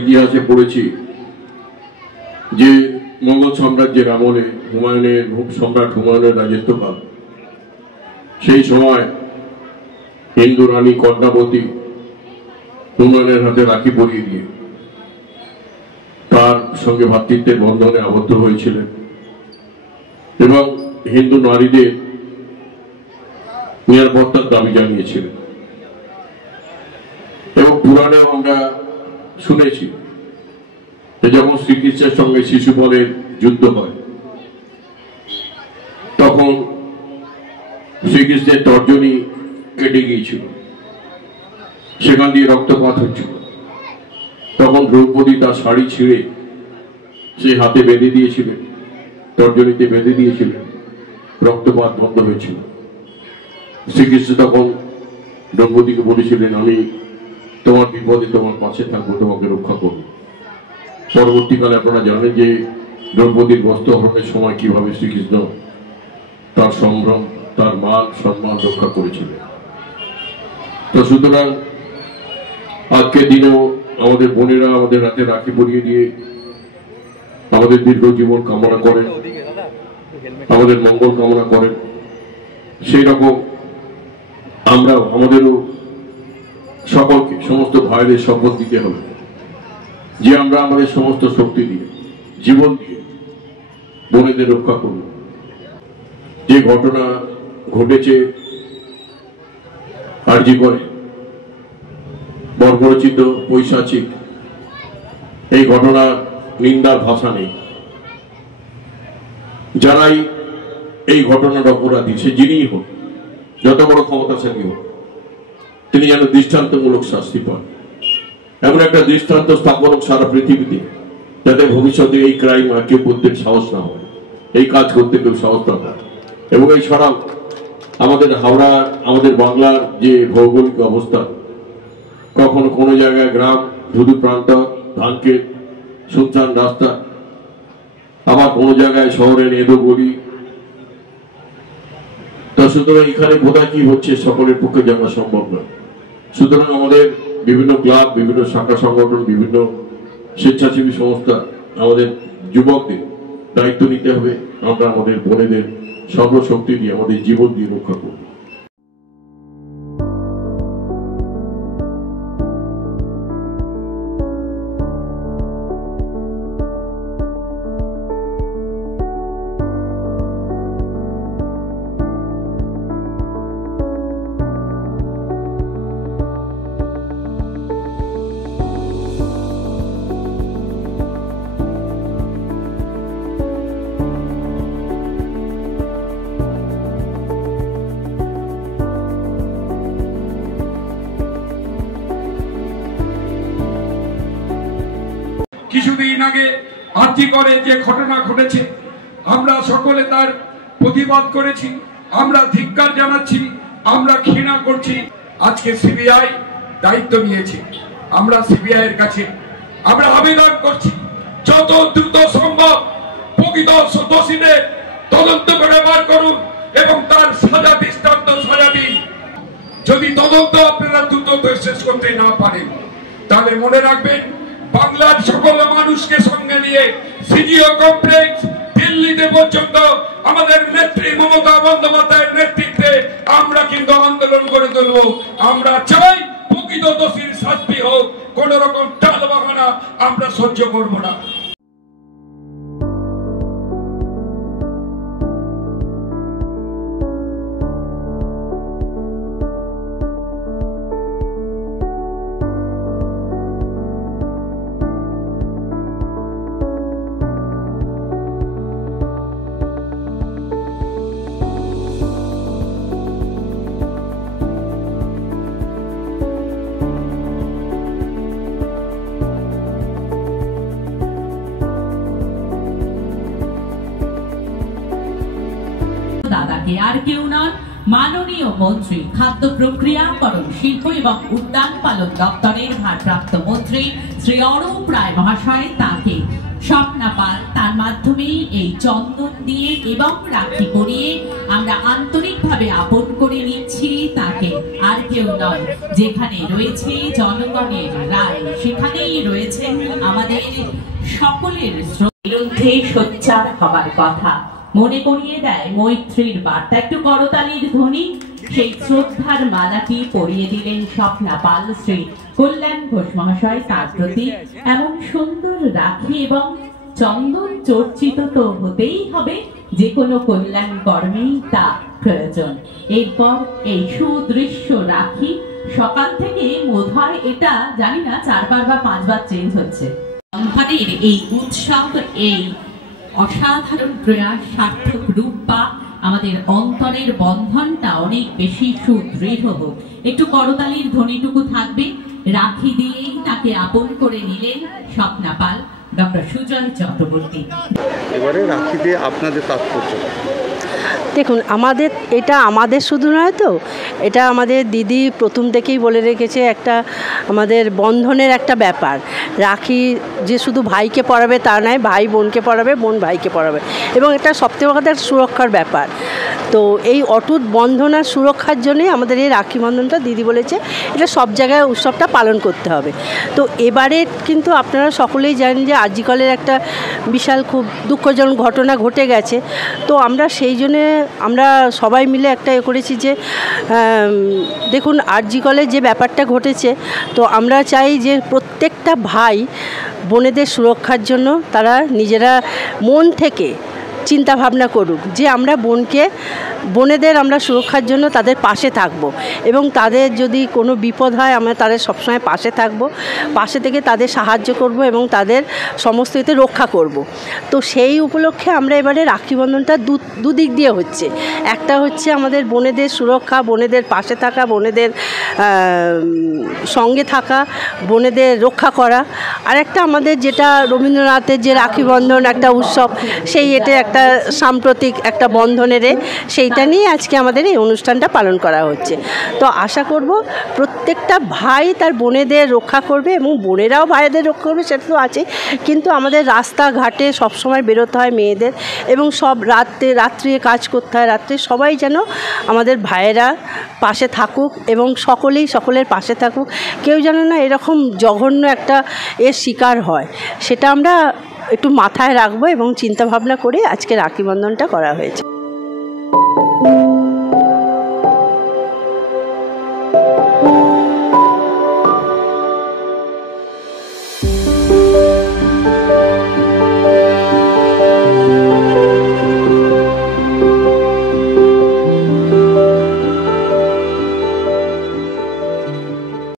ইতিহাসে পড়েছি যে মোগল সাম্রাজ্যের আমলে সম্রাট হুমায়ুনের রাজত্বকাল, সেই সময় হিন্দু রানী কর্ণাবতী হুমায়ুনের হাতে রাখি পরিয়ে দিয়ে তার সঙ্গে ভ্রাতৃত্বের বন্ধনে আবদ্ধ হয়েছিলেন এবং হিন্দু নারীদের নিরাপত্তার দাবি জানিয়েছিলেন। এবং পুরাণে আমরা শুনেছি যে যখন শ্রীকৃষ্ণের সঙ্গে শিশুপালের যুদ্ধ হয়, তখন শ্রীকৃষ্ণের তর্জনী কেটে গিয়েছিল, সেখান দিয়ে রক্তপাত হচ্ছিল। তখন দ্রৌপদী তার শাড়ি ছিঁড়ে সে হাতে বেঁধে দিয়েছিলেন, তর্জনীতে বেঁধে দিয়েছিলেন, রক্তপাত বন্ধ হয়েছিল। শ্রীকৃষ্ণ তখন দ্রৌপদীকে বলেছিলেন, আমি তোমার বিপদে তোমার পাশে থাকবো, তোমাকে রক্ষা করবো। পরবর্তীকালে আপনারা জানেন যে দ্রৌপদীর বস্ত্রহরণের সময় কিভাবে শ্রীকৃষ্ণ তার সম্ভ্রম, তার মান সম্মান রক্ষা করেছিলেন। তো সুতরাং আজকের দিনেও আমাদের বোনেরা আমাদের হাতে রাখি পরিয়ে দিয়ে আমাদের দীর্ঘ জীবন কামনা করেন, আমাদের মঙ্গল কামনা করেন। সেই রকম আমরাও আমাদেরও সকলকে, সমস্ত ভাইদের শপথ দিতে হবে যে আমরা আমাদের সমস্ত শক্তি দিয়ে, জীবন দিয়ে বোনেদের রক্ষা করব। যে ঘটনা ঘটেছে আরজি করে, বর্বরচিত পৈশাচিক, এই ঘটনার নিন্দার ভাষা নেই। যারাই এই ঘটনার অপরাধী, সে যিনিই হোক, যত বড় ক্ষমতাশালী হোক, তিনি যেন দৃষ্টান্তমূলক শাস্তি পান। এমন একটা দৃষ্টান্ত স্থাপন সারা পৃথিবীতে, যাতে ভবিষ্যতে এই ক্রাইম আর কেউ করতে সাহস না হয়, এই কাজ করতে কেউ সাহস না হয়। এবং এই ছাড়াও আমাদের হাওড়া, আমাদের বাংলার যে ভৌগোলিক অবস্থা, কখনো কোনো জায়গায় গ্রাম, ধুধু প্রান্ত, ধানক্ষেত, শুনশান রাস্তা, আবার কোনো জায়গায় শহরের এদো গলি। তা সুতরাং এখানে কোথায় কি হচ্ছে সকলের পক্ষে জানা সম্ভব নয়। সুতরাং আমাদের বিভিন্ন ক্লাব, বিভিন্ন শাখা সংগঠন, বিভিন্ন স্বেচ্ছাসেবী সংস্থা, আমাদের যুবকদের দায়িত্ব নিতে হবে। আমরা আমাদের বোনেদের সর্বশক্তি দিয়ে, আমাদের জীবন দিয়ে রক্ষা করব। কিছুদিন আগে আরজি করে যে ঘটনা ঘটেছে, আমরা সকলে তার প্রতিবাদ করেছি, আমরা ধিক্কার জানাচ্ছি, আমরা ঘৃণা করছি। আজকে সিবিআই দায়িত্ব নিয়েছে, আমরা সিবিআই এর কাছে আমরা আবেদন করছি, যত দ্রুত সম্ভব প্রকৃত দোষীদের তদন্ত করে বার করুন এবং তার সাজা, দৃষ্টান্ত সাজা দিন। যদি তদন্ত আপনারা দ্রুত শেষ করতে না পারেন, তাহলে মনে রাখবেন, বাংলার সকল মানুষকে সঙ্গে নিয়ে সিজিও কমপ্লেক্স দিল্লিতে পর্যন্ত আমাদের নেত্রী মমতা বন্দ্যোপাধ্যায়ের নেতৃত্বে আমরা কিন্তু আন্দোলন করে তুলব। আমরা চাই প্রকৃত দোষীর শাস্তি হোক, কোন রকম টাল বাহানা আমরা সহ্য করব না। দাদাকে আর কেউ নন, মাননীয় মন্ত্রী, খাদ্য প্রক্রিয়াকরণ, শিল্প এবং উদ্যান পালন দপ্তরের ভারপ্রাপ্ত মন্ত্রী শ্রী অরূপ রায় মহাশয়। তাকে স্বপ্নাপাত, তার মাধ্যমে এই চন্দন দিয়ে এবং রাখি পরিয়ে আমরা আন্তরিকভাবে আপন করে নিচ্ছি তাকে। আর কেউ নয়, যেখানে রয়েছে জনগণের রায় সেখানেই রয়েছে আমাদের সকলের বিরুদ্ধে সোচ্চার হবার কথা মনে করিয়ে দেয় মৈত্রীর বার্তা। একটু করতালির ধ্বনি। সেই শ্রদ্ধার মালাটি পরিয়ে দিলেন স্বপ্না পাল। শ্রী কল্যাণ ঘোষ মহাশয় তার প্রতি এমন সুন্দর রাখি এবং চন্দন চর্চিত তো হতেই হবে, যে কোনো কল্যাণ কর্মেই তা প্রয়োজন। এরপর এই সুদৃশ্য রাখি সকাল থেকে বোধহয় এটা জানি না 4 বার বা 5 বার চেঞ্জ হচ্ছে। বন্ধনের এই উৎসব, এই অসাধারণ প্রয়াস সার্থক রূপ পাক, আমাদের অন্তরের বন্ধনটা অনেক বেশি সুদৃঢ় হোক। একটু করতালির ধ্বনিটুকু থাকবে। রাখি দিয়েই তাকে আপন করে নিলেন স্বপ্না পাল, ডক্টর সুজয় চক্রবর্তী। এবারে রাখি দিয়ে আপনাদের তাৎপর্য দেখুন, এটা আমাদের শুধু নয় তো, এটা আমাদের দিদি প্রথম থেকেই বলে রেখেছে, একটা আমাদের বন্ধনের একটা ব্যাপার। রাখি যে শুধু ভাইকে পরাবে তা নয়, ভাই বোনকে পরাবে, বোন ভাইকে পরাবে, এবং এটা সবথেকে বড় একটা সুরক্ষার ব্যাপার। তো এই অটুট বন্ধন আর সুরক্ষার জন্যই আমাদের এই রাখি বন্ধনটা দিদি বলেছে এটা সব জায়গায় উৎসবটা পালন করতে হবে। তো এবারে কিন্তু আপনারা সকলেই জানেন যে আজিকালের একটা বিশাল খুব দুঃখজনক ঘটনা ঘটে গেছে। তো আমরা সেই জন্যে আমরা সবাই মিলে একটা করেছি যে দেখুন আজিকালে যে ব্যাপারটা ঘটেছে, তো আমরা চাই যে প্রত্যেকটা ভাই বোনেদের সুরক্ষার জন্য তারা নিজেরা মন থেকে চিন্তা ভাবনা করুক যে আমরা বোনেদের আমরা সুরক্ষার জন্য তাদের পাশে থাকব, এবং তাদের যদি কোনো বিপদ হয় আমরা তাদের সবসময় পাশে থাকব, পাশে থেকে তাদের সাহায্য করব এবং তাদের সমস্ত এতে রক্ষা করব। তো সেই উপলক্ষে আমরা এবারে রাখি বন্ধনটা দুদিক দিয়ে হচ্ছে। একটা হচ্ছে আমাদের বোনেদের সুরক্ষা, বোনেদের পাশে থাকা, বোনেদের সঙ্গে থাকা, বোনেদের রক্ষা করা। আর একটা আমাদের যেটা রবীন্দ্রনাথের যে রাখি বন্ধন একটা উৎসব, সেই এটা একটা সাম্প্রতিক একটা বন্ধনের সেইটা নিয়ে আজকে আমাদের এই অনুষ্ঠানটা পালন করা হচ্ছে। তো আশা করব প্রত্যেকটা ভাই তার বোনেদের রক্ষা করবে এবং বোনেরাও ভাইদের রক্ষা করবে, সেটা তো আছে। কিন্তু আমাদের রাস্তাঘাটে সবসময় বেরোতে হয় মেয়েদের, এবং সব রাত্রে কাজ করতে হয়, রাত্রে সবাই যেন আমাদের ভাইয়েরা পাশে থাকুক এবং সকলের পাশে থাকুক, কেউ যেন না এরকম জঘন্য একটা শিকার হয়, সেটা আমরা একটু মাথায় রাখবো এবং চিন্তা ভাবনা করে আজকে রাখি বন্ধনটা করা হয়েছে।